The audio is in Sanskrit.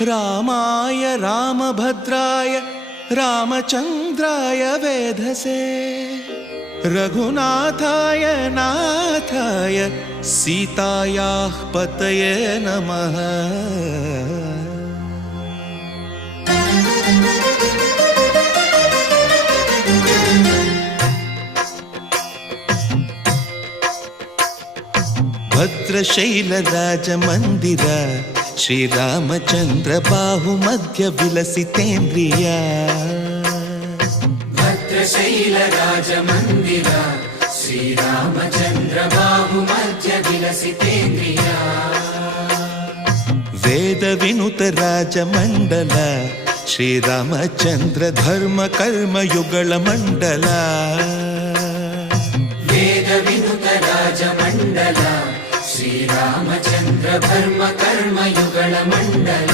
रामाय रामभद्राय रामचन्द्राय वेधसे रघुनाथाय नाथाय सीतायाः पतये नमः। भद्रशैलराजमन्दिर श्रीरामचन्द्र बाहुमध्य विलसितेन्द्रिया। भद्रशैलराजमन्दिर श्रीरामचन्द्र बाहुमध्य विलसितेन्द्रिया। वेदविनुत राजमण्डल श्रीरामचन्द्र धर्म कर्म युगल मण्डल। वेदविनुत राजमण्डल श्रीरामचन्द्र धर्म कर्म युगल मण्डल।